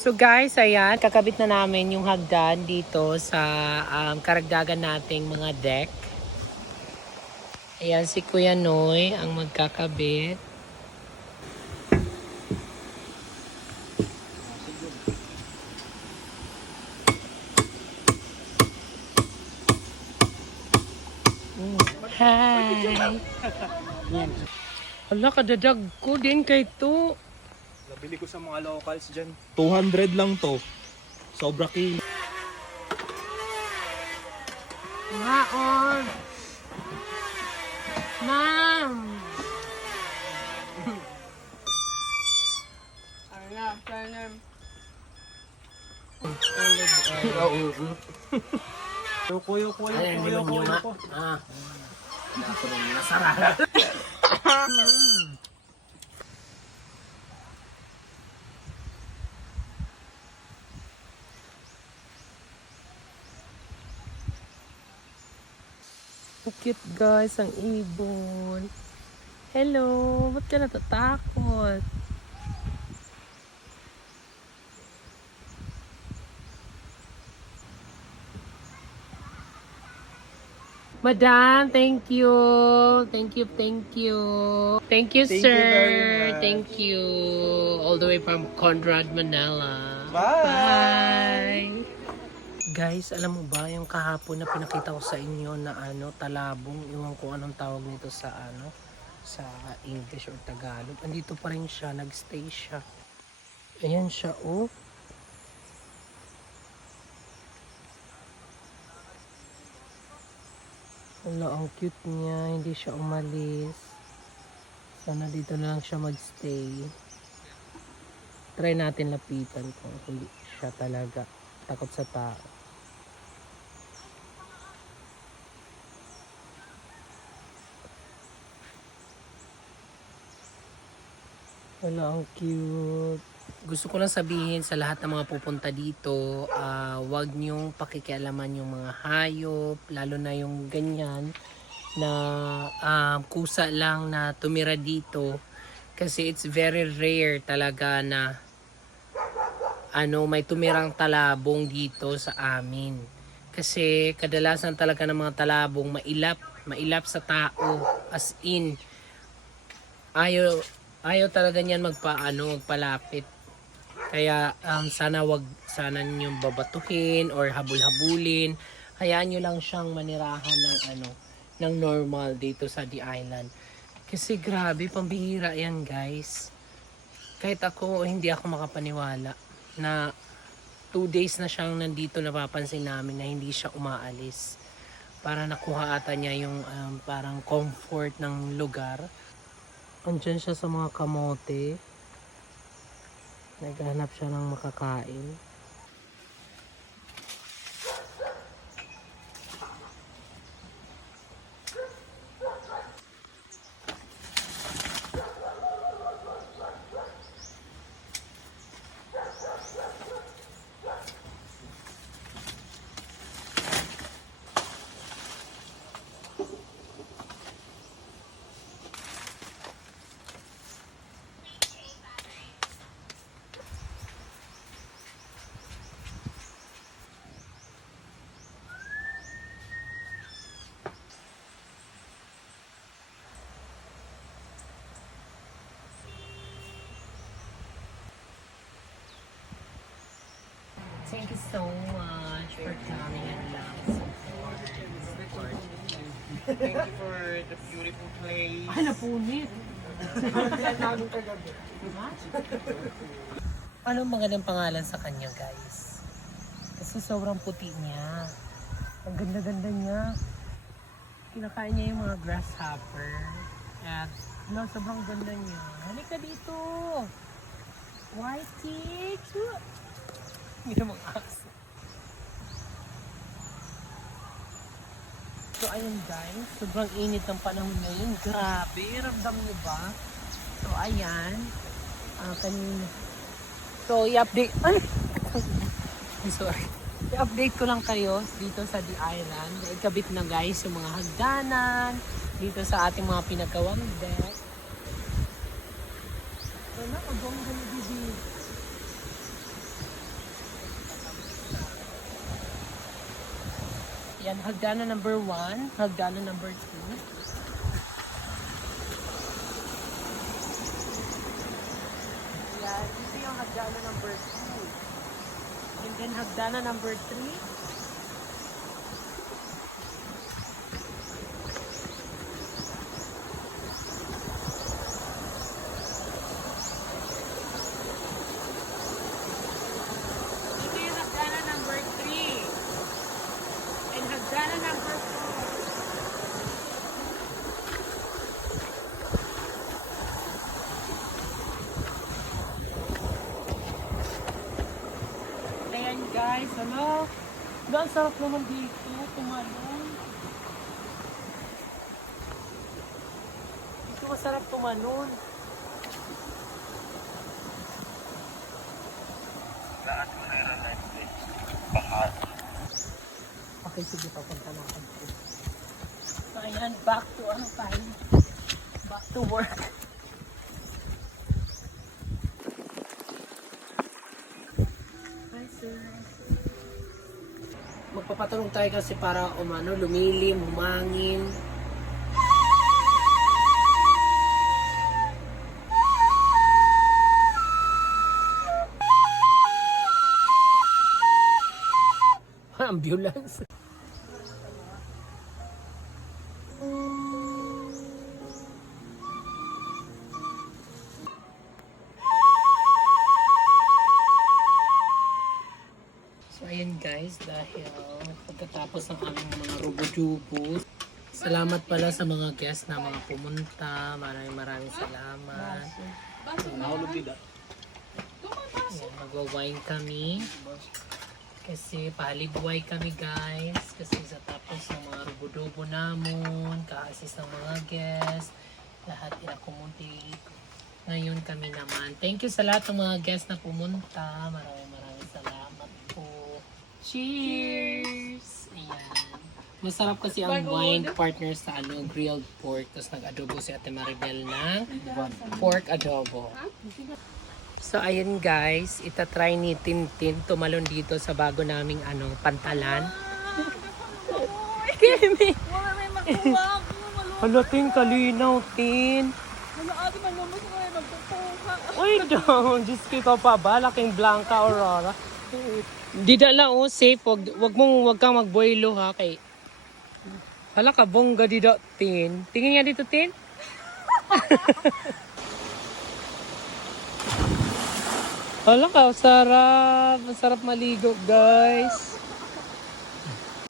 So guys, ayan, kakabit na namin yung hagdan dito sa karagdagan nating mga deck. Ayan, si Kuya Noy ang magkakabit. Hi! Wala, kadadag ko din kay to. Nabili ko sa mga locals dyan. 200 lang to. Sobra kilo. Maon! Ma'am! Kuyo. Nasara. Cute guys, ang ibon. Hello, ba't ka natatakot? Madam, thank you. Thank you. Thank you, Thank you sir. very much. Thank you. All the way from Conrad, Manila. Bye! Guys, alam mo ba yung kahapon na pinakita ko sa inyo na talabong, iwan ko anong tawag nito sa sa English or Tagalog. Andito pa rin siya, nagstay siya. Ayan siya, oh. Wala, ang cute niya. Hindi siya umalis. Sana dito na lang siya magstay. Try natin lapitan kung hindi siya talaga takot sa tao. Wala, ang cute. Gusto ko lang sabihin sa lahat ng mga pupunta dito, wag niyong pakikialaman yung mga hayop, lalo na yung ganyan na kusa lang na tumira dito. Kasi it's very rare talaga na may tumirang talabong dito sa amin. Kasi kadalasan talaga ng mga talabong mailap sa tao, as in ayaw talaga niyan magpalapit. Kaya sana ninyong babatuhin or habul-habulin. Hayaan niyo lang siyang manirahan ng normal dito sa The Island. Kasi grabe, pambihira yan guys. Kahit ako, hindi ako makapaniwala na 2 days na siyang nandito, napapansin namin na hindi siya umaalis. Para nakuha ata niya yung parang comfort ng lugar. Andyan siya sa mga kamote. Naghahanap siya ng makakain. Thank you so much for coming and loving support. Thank you for the beautiful place. Ay, napunit. Anong magandang pangalan sa kanya, guys? Kasi sobrang puti niya. Ang ganda-ganda niya. Kinakain niya yung mga grasshopper. At sobrang ganda niya. Halika dito. Whitey. Hindi na mga aso. So ayun guys, sobrang init ng panahon ngayon. Grabe, ramdam niyo ba? So ayan, kanina. So i-update, I'm sorry. I-update ko lang kayo dito sa The Island. Ikabit na guys yung mga hagdanan dito sa ating mga pinagawang deck. So na, agong dito. Ayan, hagdanan number 1, hagdanan number 2. Ayan, ito yung hagdanan number 2. And then hagdanan number 3. Ito yung hagdanan number 3. And hagdanan number 4. Ayan guys, ano? Ang sarap naman dito, tumalon. Dito masarap tumalon. Okay, sige, papunta na ako. So, ayan, back to ano tayo? Back to work. Hi, sir. Magpapatulong tayo kasi para lumilim, humangin. Ambulance. So ayan guys, dahil pagkatapos ng aming mga rubo-jubo, salamat pala sa mga guests na mga pumunta. Maraming salamat. Nahulog nila. Ayan, magwa-wine kami. Kasi palibuhay kami guys. Kasi sa tapos ng mga rubo-dubo namon, ka-assist ng mga guests, lahat i-accommodate. Ngayon kami naman. Thank you sa lahat ng mga guests na pumunta. Maraming salamat po. Cheers! Ayan. Masarap kasi ang wine partner sa grilled pork. Tapos nag-adobo si Ate Maribel ng pork adobo. So ayun guys, itatry ni Tintin tumalon dito sa bago naming pantalan. Kimi! Wala may magkuha ako. Hala, Tin, kalinaw, Tin. Wala ate malumas ko ay magkukuha. Uy, down. Diyos ko pa ba? Laking Blanca Aurora. Di dala, safe. Wag kang magboilo, ha, kay... Hala ka, bongga dito, Tin. Tingin nga dito, Tin. Hala ka, sarap. Masarap maligo, guys.